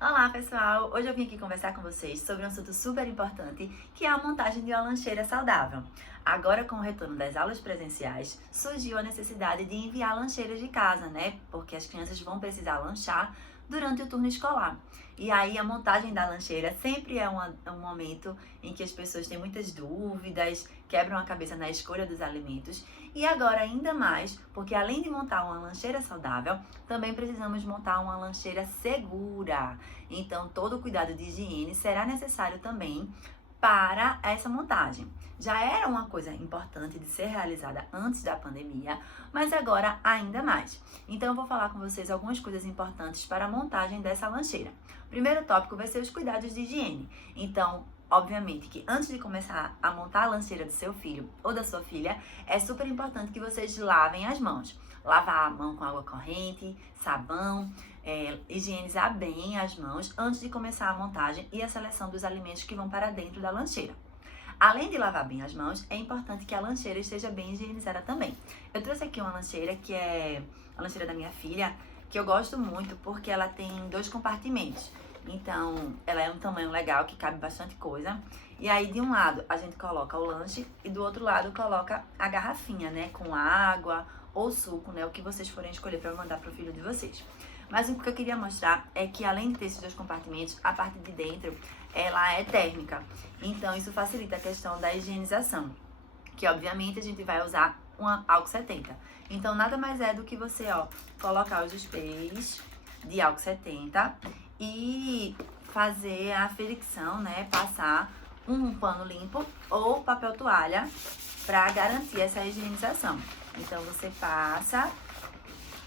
Olá pessoal, hoje eu vim aqui conversar com vocês sobre um assunto super importante, que é a montagem de uma lancheira saudável. Agora, com o retorno das aulas presenciais, surgiu a necessidade de enviar lancheiras de casa, né? Porque as crianças vão precisar lanchar durante o turno escolar. E aí a montagem da lancheira sempre é um momento em que as pessoas têm muitas dúvidas, quebram a cabeça na escolha dos alimentos. E agora ainda mais, porque além de montar uma lancheira saudável, também precisamos montar uma lancheira segura. Então, todo o cuidado de higiene será necessário também para essa montagem. Já era uma coisa importante de ser realizada antes da pandemia, mas agora ainda mais. Então, eu vou falar com vocês algumas coisas importantes para a montagem dessa lancheira. O primeiro tópico vai ser os cuidados de higiene. Então, obviamente que antes de começar a montar a lancheira do seu filho ou da sua filha, é super importante que vocês lavem as mãos. Lavar a mão com água corrente, sabão, higienizar bem as mãos antes de começar a montagem e a seleção dos alimentos que vão para dentro da lancheira. Além de lavar bem as mãos, é importante que a lancheira esteja bem higienizada também. Eu trouxe aqui uma lancheira que é a lancheira da minha filha, que eu gosto muito porque ela tem 2 compartimentos. Então, ela é um tamanho legal, que cabe bastante coisa. E aí, de um lado, a gente coloca o lanche e do outro lado coloca a garrafinha, né? Com água ou suco, né? O que vocês forem escolher para mandar pro filho de vocês. Mas o que eu queria mostrar é que, além de ter esses 2 compartimentos, a parte de dentro, ela é térmica. Então, isso facilita a questão da higienização, que obviamente a gente vai usar uma álcool 70. Então, nada mais é do que você, colocar os sprays de álcool 70 e fazer a fricção, né? Passar um pano limpo ou papel toalha para garantir essa higienização. Então, você passa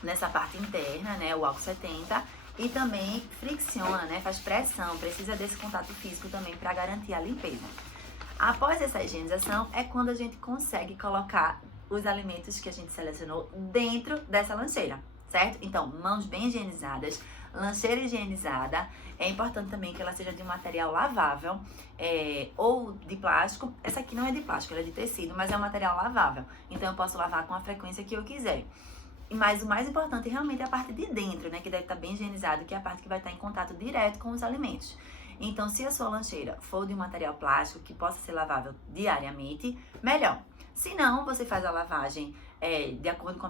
nessa parte interna, né, o álcool 70, e também fricciona, né, faz pressão, precisa desse contato físico também para garantir a limpeza. Após essa higienização, é quando a gente consegue colocar os alimentos que a gente selecionou dentro dessa lancheira, certo? Então, mãos bem higienizadas, lancheira higienizada. É importante também que ela seja de um material lavável, ou de plástico. Essa aqui não é de plástico, ela é de tecido, mas é um material lavável. Então, eu posso lavar com a frequência que eu quiser. Mas o mais importante realmente é a parte de dentro, né? Que deve estar bem higienizado, que é a parte que vai estar em contato direto com os alimentos. Então, se a sua lancheira for de um material plástico que possa ser lavável diariamente, melhor. Se não, você faz a lavagem de acordo com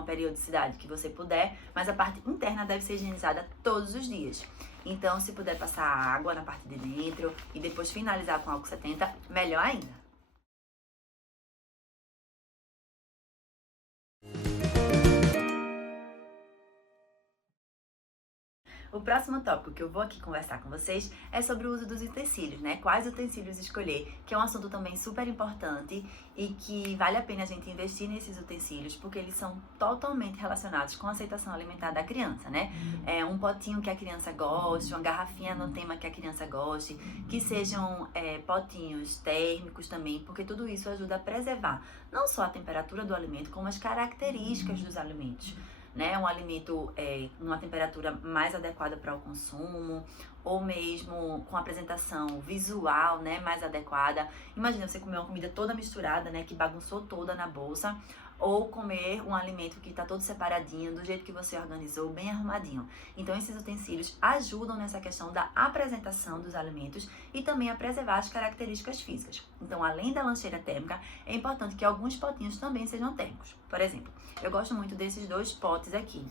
a periodicidade que você puder, mas a parte interna deve ser higienizada todos os dias. Então, se puder passar água na parte de dentro e depois finalizar com álcool 70, melhor ainda. O próximo tópico que eu vou aqui conversar com vocês é sobre o uso dos utensílios, né? Quais utensílios escolher, que é um assunto também super importante e que vale a pena a gente investir nesses utensílios, porque eles são totalmente relacionados com a aceitação alimentar da criança, né? É um potinho que a criança goste, uma garrafinha no tema que a criança goste, que sejam potinhos térmicos também, porque tudo isso ajuda a preservar não só a temperatura do alimento, como as características dos alimentos, né? Um alimento numa temperatura mais adequada para o consumo, ou mesmo com apresentação visual, né, mais adequada. Imagina você comer uma comida toda misturada, né, que bagunçou toda na bolsa, ou comer um alimento que está todo separadinho, do jeito que você organizou, bem arrumadinho. Então, esses utensílios ajudam nessa questão da apresentação dos alimentos e também a preservar as características físicas. Então, além da lancheira térmica, é importante que alguns potinhos também sejam térmicos. Por exemplo, eu gosto muito desses 2 potes aqui.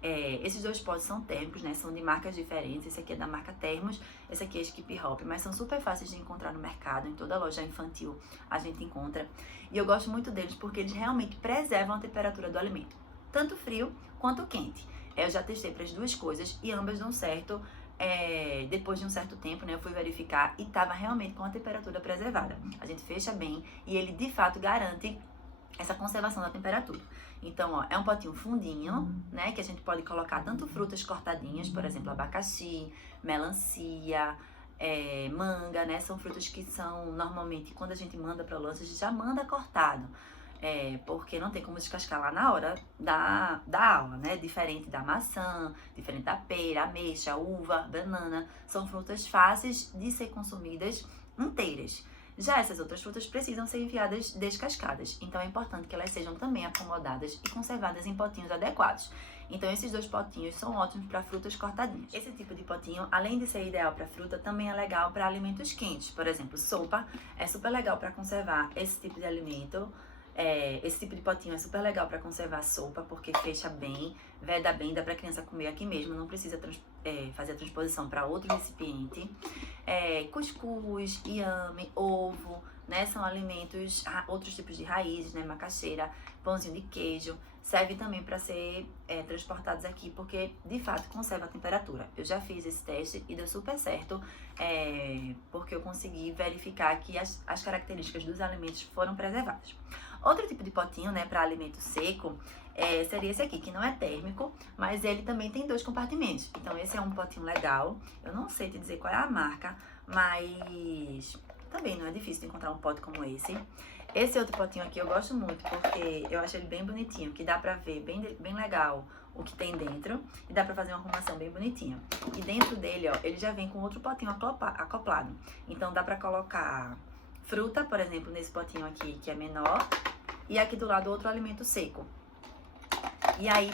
Esses 2 potes são térmicos, né? São de marcas diferentes. Esse aqui é da marca Termos, esse aqui é Skip Hop, mas são super fáceis de encontrar no mercado. Em toda loja infantil a gente encontra. E eu gosto muito deles porque eles realmente preservam a temperatura do alimento, tanto frio quanto quente. Eu já testei para as 2 coisas e ambas dão certo. Depois de um certo tempo, né, eu fui verificar e estava realmente com a temperatura preservada. A gente fecha bem e ele de fato garante essa conservação da temperatura. Então, é um potinho fundinho, né, que a gente pode colocar tanto frutas cortadinhas, por exemplo, abacaxi, melancia, manga, né, são frutas que são, normalmente, quando a gente manda para o lanche, a gente já manda cortado, porque não tem como descascar lá na hora da aula, né, diferente da maçã, diferente da pera, ameixa, uva, banana, são frutas fáceis de ser consumidas inteiras. Já essas outras frutas precisam ser enviadas descascadas, então é importante que elas sejam também acomodadas e conservadas em potinhos adequados. Então esses 2 potinhos são ótimos para frutas cortadinhas. Esse tipo de potinho, além de ser ideal para fruta, também é legal para alimentos quentes. Por exemplo, sopa é super legal para conservar esse tipo de alimento. Esse tipo de potinho é super legal para conservar sopa, porque fecha bem, veda bem, dá para a criança comer aqui mesmo, não precisa fazer a transposição para outro recipiente. Cuscuz, inhame, ovo, né, são alimentos, outros tipos de raízes, né, macaxeira, pãozinho de queijo, serve também para ser transportados aqui, porque de fato conserva a temperatura. Eu já fiz esse teste e deu super certo, porque eu consegui verificar que as características dos alimentos foram preservadas. Outro tipo de potinho, né, para alimento seco, seria esse aqui, que não é térmico, mas ele também tem 2 compartimentos. Então esse é um potinho legal, eu não sei te dizer qual é a marca, mas também não é difícil de encontrar um pote como esse. Esse outro potinho aqui eu gosto muito, porque eu acho ele bem bonitinho, que dá pra ver bem legal o que tem dentro, e dá pra fazer uma arrumação bem bonitinha. E dentro dele, ó, ele já vem com outro potinho acoplado. Então dá pra colocar fruta, por exemplo, nesse potinho aqui, que é menor, e aqui do lado outro alimento seco. E aí,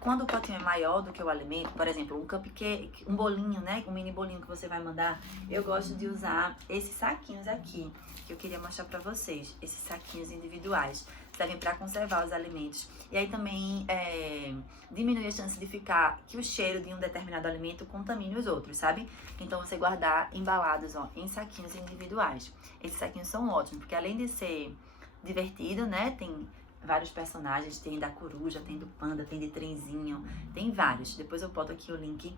quando o potinho é maior do que o alimento, por exemplo, um cupcake, um bolinho, né, um mini bolinho que você vai mandar, eu gosto de usar esses saquinhos aqui, que eu queria mostrar pra vocês, esses saquinhos individuais, servem pra conservar os alimentos. E aí também diminui a chance de que o cheiro de um determinado alimento contamine os outros, sabe? Então você guardar embalados, ó, em saquinhos individuais. Esses saquinhos são ótimos, porque além de ser divertido, né, tem vários personagens, tem da coruja, tem do panda, tem de trenzinho, tem vários. Depois eu boto aqui o link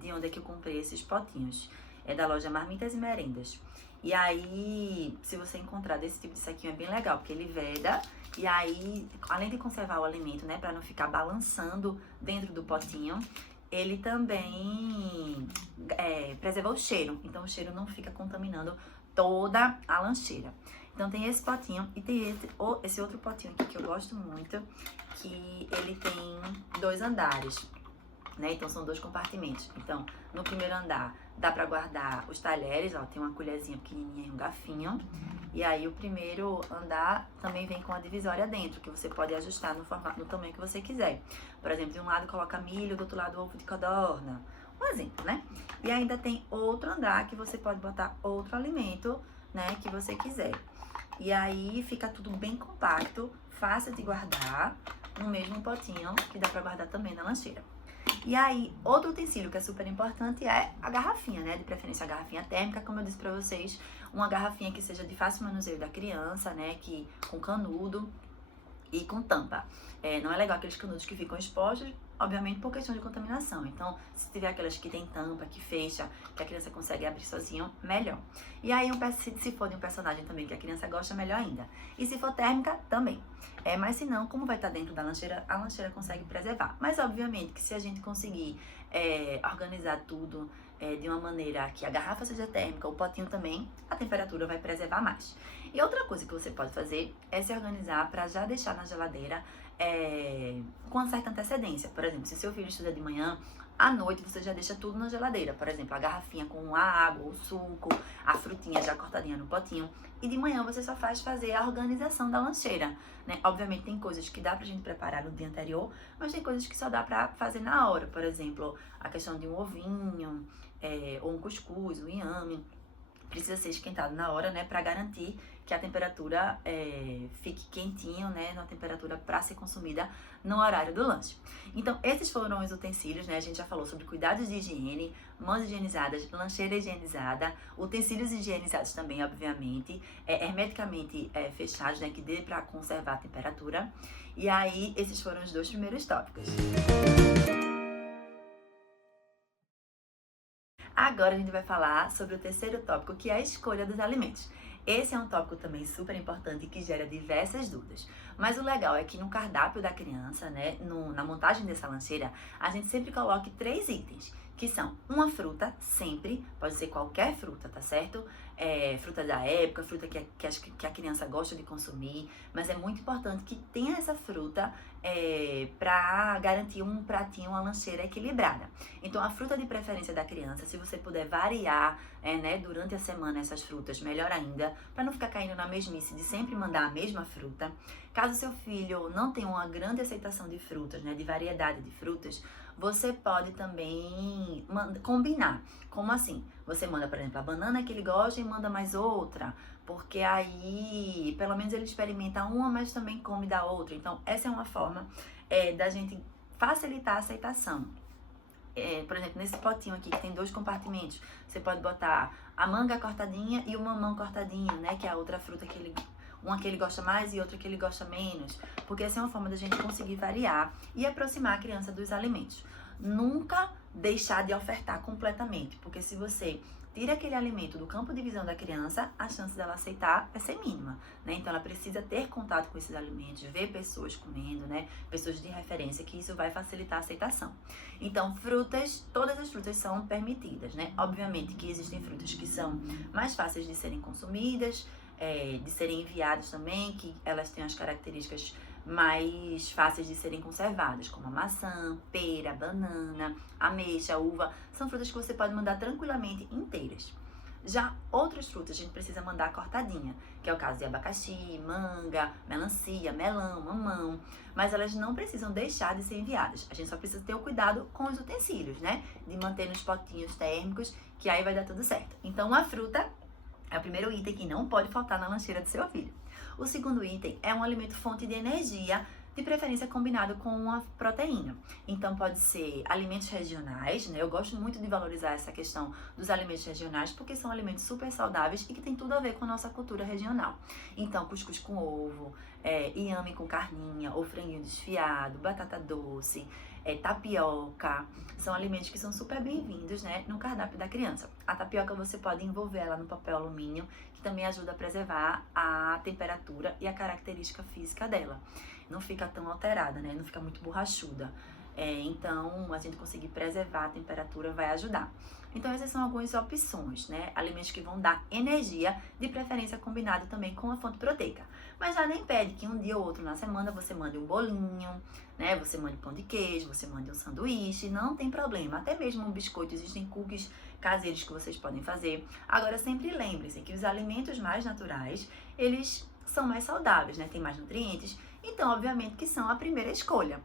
de onde é que eu comprei esses potinhos. É da loja Marmitas e Merendas. E aí, se você encontrar desse tipo de saquinho, é bem legal, porque ele veda. E aí, além de conservar o alimento, né, pra não ficar balançando dentro do potinho, ele também preserva o cheiro. Então o cheiro não fica contaminando toda a lancheira. Então tem esse potinho e tem esse outro potinho aqui que eu gosto muito, que ele tem 2 andares, né? Então são 2 compartimentos. Então no primeiro andar dá pra guardar os talheres, ó, tem uma colherzinha pequenininha e um garfinho. E aí o primeiro andar também vem com a divisória dentro, que você pode ajustar no tamanho que você quiser. Por exemplo, de um lado coloca milho, do outro lado ovo de codorna. Um exemplo, né? E ainda tem outro andar que você pode botar outro alimento, né, que você quiser. E aí fica tudo bem compacto, fácil de guardar no mesmo potinho, que dá pra guardar também na lancheira. E aí, outro utensílio que é super importante é a garrafinha, né? De preferência a garrafinha térmica, como eu disse pra vocês, uma garrafinha que seja de fácil manuseio da criança, né? Com canudo e com tampa. Não é legal aqueles canudos que ficam expostos, obviamente por questão de contaminação. Então, se tiver aquelas que tem tampa, que fecha, que a criança consegue abrir sozinho, melhor. E aí, se for de um personagem também que a criança gosta, melhor ainda. E se for térmica, também. Mas se não, como vai estar dentro da lancheira, a lancheira consegue preservar. Mas, obviamente, que se a gente conseguir organizar tudo de uma maneira que a garrafa seja térmica, o potinho também, a temperatura vai preservar mais. E outra coisa que você pode fazer é se organizar para já deixar na geladeira com uma certa antecedência. Por exemplo, se seu filho estuda de manhã, à noite você já deixa tudo na geladeira. Por exemplo, a garrafinha com a água, o suco, a frutinha já cortadinha no potinho. E de manhã você só faz fazer a organização da lancheira, né? Obviamente tem coisas que dá pra gente preparar no dia anterior, mas tem coisas que só dá pra fazer na hora. Por exemplo, a questão de um ovinho, ou um cuscuz, um inhame. Precisa ser esquentado na hora, né, para garantir que a temperatura fique quentinho, né, na temperatura para ser consumida no horário do lanche. Então, esses foram os utensílios, né, a gente já falou sobre cuidados de higiene, mãos higienizadas, lancheira higienizada, utensílios higienizados também, obviamente, hermeticamente fechados, né, que dê para conservar a temperatura. E aí, esses foram os 2 primeiros tópicos. Agora a gente vai falar sobre o terceiro tópico, que é a escolha dos alimentos. Esse é um tópico também super importante que gera diversas dúvidas. Mas o legal é que no cardápio da criança, né, na montagem dessa lancheira, a gente sempre coloque 3 itens, que são uma fruta, sempre, pode ser qualquer fruta, tá certo? Fruta da época, fruta que a criança gosta de consumir, mas é muito importante que tenha essa fruta para garantir um pratinho, uma lancheira equilibrada. Então, a fruta de preferência da criança, se você puder variar né, durante a semana essas frutas, melhor ainda, para não ficar caindo na mesmice de sempre mandar a mesma fruta. Caso seu filho não tenha uma grande aceitação de frutas, né, de variedade de frutas, você pode também combinar. Como assim? Você manda, por exemplo, a banana que ele gosta e manda mais outra, porque aí, pelo menos ele experimenta uma, mas também come da outra. Então, essa é uma forma da gente facilitar a aceitação. Por exemplo, nesse potinho aqui, que tem 2 compartimentos, você pode botar a manga cortadinha e o mamão cortadinho, né? Que é a outra fruta uma que ele gosta mais e outra que ele gosta menos. Porque essa é uma forma da gente conseguir variar e aproximar a criança dos alimentos. Nunca deixar de ofertar completamente, porque se você tira aquele alimento do campo de visão da criança, a chance dela aceitar vai ser mínima, né? Então ela precisa ter contato com esses alimentos, ver pessoas comendo, né? Pessoas de referência, que isso vai facilitar a aceitação. Então, frutas, todas as frutas são permitidas, né? Obviamente que existem frutas que são mais fáceis de serem consumidas, de serem enviadas também, que elas têm as características mais fáceis de serem conservadas, como a maçã, pera, banana, ameixa, uva. São frutas que você pode mandar tranquilamente inteiras. Já outras frutas a gente precisa mandar cortadinha, que é o caso de abacaxi, manga, melancia, melão, mamão. Mas elas não precisam deixar de ser enviadas. A gente só precisa ter o cuidado com os utensílios, né? De manter nos potinhos térmicos, que aí vai dar tudo certo. Então, a fruta é o primeiro item que não pode faltar na lancheira do seu filho. O segundo item é um alimento fonte de energia, de preferência combinado com uma proteína. Então pode ser alimentos regionais, né? Eu gosto muito de valorizar essa questão dos alimentos regionais, porque são alimentos super saudáveis e que tem tudo a ver com a nossa cultura regional. Então, cuscuz com ovo, inhame com carninha, ou franguinho desfiado, batata doce, tapioca, são alimentos que são super bem-vindos, né, no cardápio da criança. A tapioca você pode envolver ela no papel alumínio, que também ajuda a preservar a temperatura e a característica física dela. Não fica tão alterada, né, não fica muito borrachuda. Então, a gente conseguir preservar a temperatura vai ajudar. Então, essas são algumas opções, né? Alimentos que vão dar energia, de preferência combinado também com a fonte proteica. Mas já nem pede que um dia ou outro na semana você mande um bolinho, né? Você mande pão de queijo, você mande um sanduíche, não tem problema. Até mesmo um biscoito, existem cookies caseiros que vocês podem fazer. Agora, sempre lembre-se que os alimentos mais naturais, eles são mais saudáveis, né? Tem mais nutrientes. Então, obviamente que são a primeira escolha.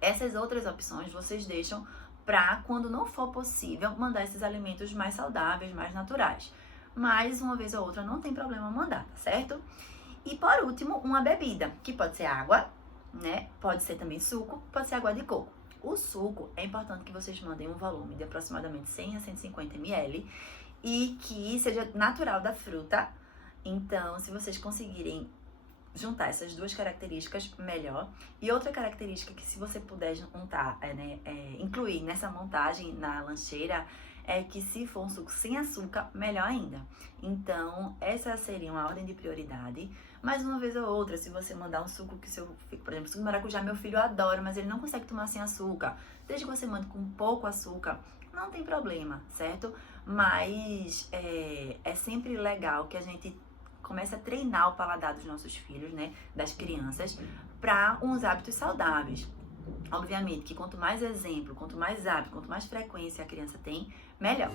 Essas outras opções vocês deixam para, quando não for possível, mandar esses alimentos mais saudáveis, mais naturais. Mas, uma vez ou outra, não tem problema mandar, tá certo? E, por último, uma bebida, que pode ser água, né? Pode ser também suco, pode ser água de coco. O suco, é importante que vocês mandem um volume de aproximadamente 100 a 150 ml e que seja natural da fruta. Então, se vocês conseguirem juntar essas duas características, melhor. E outra característica que, se você puder juntar, incluir nessa montagem na lancheira, é que, se for um suco sem açúcar, melhor ainda. Então, essa seria uma ordem de prioridade. Mas, uma vez ou outra, se você mandar um suco que seu filho, por exemplo, suco de maracujá, meu filho adora, mas ele não consegue tomar sem açúcar. Desde que você mande com pouco açúcar, não tem problema, certo? Mas é sempre legal que a gente comece a treinar o paladar dos nossos filhos, né, das crianças, para uns hábitos saudáveis. Obviamente que quanto mais exemplo, quanto mais hábito, quanto mais frequência a criança tem, melhor.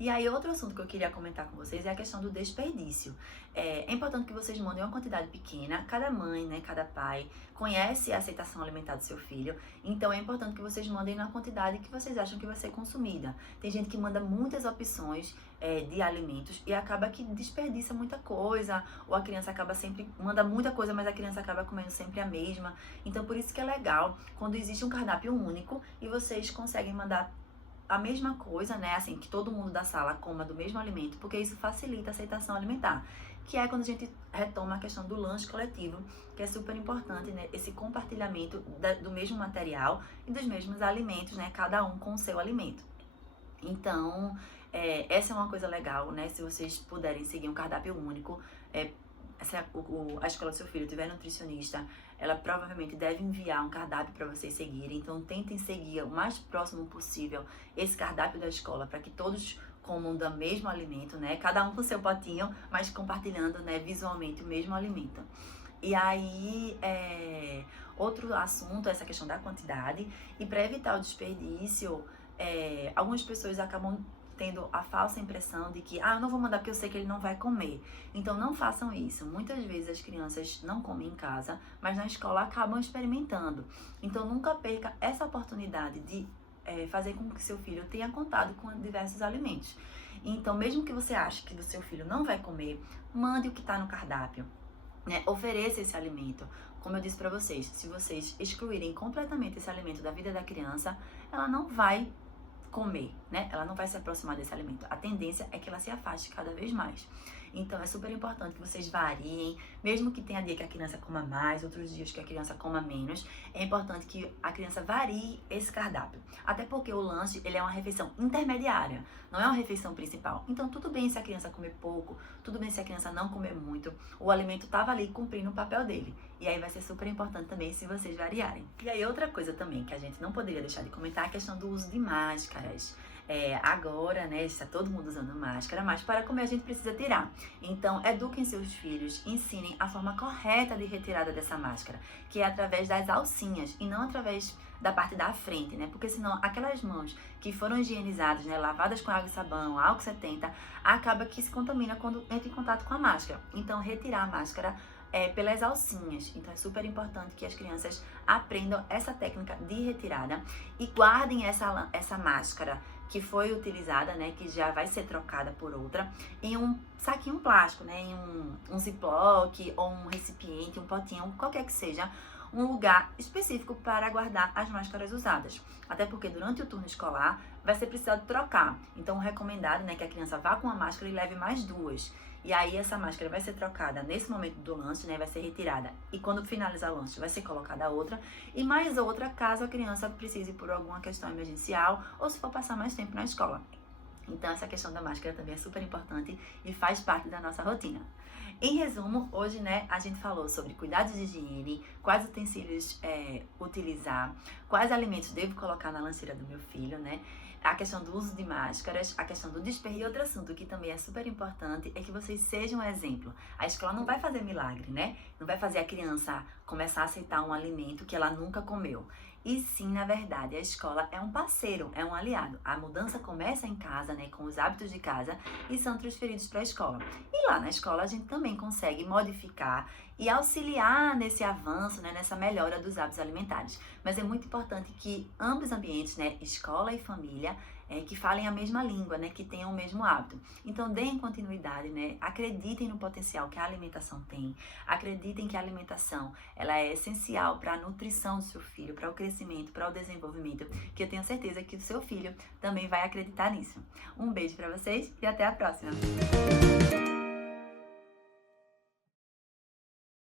E aí, outro assunto que eu queria comentar com vocês é a questão do desperdício. É importante que vocês mandem uma quantidade pequena. Cada mãe, né, cada pai conhece a aceitação alimentar do seu filho. Então, é importante que vocês mandem na quantidade que vocês acham que vai ser consumida. Tem gente que manda muitas opções de alimentos e acaba que desperdiça muita coisa. Ou a criança acaba sempre, manda muita coisa, mas a criança acaba comendo sempre a mesma. Então, por isso que é legal quando existe um cardápio único e vocês conseguem mandar a mesma coisa, né, assim, que todo mundo da sala coma do mesmo alimento, porque isso facilita a aceitação alimentar, que é quando a gente retoma a questão do lanche coletivo, que é super importante, né, esse compartilhamento do mesmo material e dos mesmos alimentos, né, cada um com o seu alimento. Então, essa é uma coisa legal, né, se vocês puderem seguir um cardápio único. Se a escola do seu filho tiver nutricionista, ela provavelmente deve enviar um cardápio para vocês seguirem. Então, tentem seguir o mais próximo possível esse cardápio da escola, para que todos comum do mesmo alimento, né? Cada um com seu potinho, mas compartilhando, né, visualmente o mesmo alimento. E aí, outro assunto é essa questão da quantidade. E para evitar o desperdício, algumas pessoas acabam tendo a falsa impressão de que, eu não vou mandar porque eu sei que ele não vai comer. Então não façam isso. Muitas vezes as crianças não comem em casa, mas na escola acabam experimentando. Então nunca perca essa oportunidade de fazer com que seu filho tenha contato com diversos alimentos. Então, mesmo que você ache que o seu filho não vai comer, mande o que está no cardápio, né? Ofereça esse alimento. Como eu disse para vocês, se vocês excluírem completamente esse alimento da vida da criança, ela não vai comer, né? Ela não vai se aproximar desse alimento. A tendência é que ela se afaste cada vez mais. Então é super importante que vocês variem, mesmo que tenha dia que a criança coma mais, outros dias que a criança coma menos, é importante que a criança varie esse cardápio. Até porque o lanche, ele é uma refeição intermediária, não é uma refeição principal. Então tudo bem se a criança comer pouco, tudo bem se a criança não comer muito, o alimento estava ali cumprindo o papel dele. E aí vai ser super importante também se vocês variarem. E aí outra coisa também que a gente não poderia deixar de comentar é a questão do uso de máscaras. Agora, né, está todo mundo usando máscara, mas para comer a gente precisa tirar. Então, eduquem seus filhos, ensinem a forma correta de retirada dessa máscara, que é através das alcinhas e não através da parte da frente, né? Porque senão aquelas mãos que foram higienizadas, né, lavadas com água e sabão, álcool 70, acaba que se contamina quando entra em contato com a máscara. Então, retirar a máscara pelas alcinhas. Então é super importante que as crianças aprendam essa técnica de retirada e guardem essa máscara que foi utilizada, né, que já vai ser trocada por outra, em um saquinho plástico, né, em um ziploc ou um recipiente, um potinho, qualquer que seja, um lugar específico para guardar as máscaras usadas. Até porque durante o turno escolar vai ser precisado trocar. Então o recomendado, né, que a criança vá com a máscara e leve mais duas. E aí essa máscara vai ser trocada nesse momento do lanche, né, vai ser retirada. E quando finalizar o lanche vai ser colocada outra. E mais outra caso a criança precise por alguma questão emergencial ou se for passar mais tempo na escola. Então essa questão da máscara também é super importante e faz parte da nossa rotina. Em resumo, hoje, né, a gente falou sobre cuidados de higiene, quais utensílios utilizar, quais alimentos devo colocar na lancheira do meu filho, né? A questão do uso de máscaras, a questão do desperdício. E outro assunto que também é super importante é que vocês sejam um exemplo. A escola não vai fazer milagre, né? Não vai fazer a criança começar a aceitar um alimento que ela nunca comeu. E sim, na verdade, a escola é um parceiro, é um aliado. A mudança começa em casa, né, com os hábitos de casa e são transferidos para a escola. E lá na escola a gente também consegue modificar e auxiliar nesse avanço, né, nessa melhora dos hábitos alimentares. Mas é muito importante que ambos ambientes, né, escola e família, que falem a mesma língua, né, que tenham o mesmo hábito. Então, deem continuidade, né, acreditem no potencial que a alimentação tem, acreditem que a alimentação ela é essencial para a nutrição do seu filho, para o crescimento, para o desenvolvimento, que eu tenho certeza que o seu filho também vai acreditar nisso. Um beijo para vocês e até a próxima!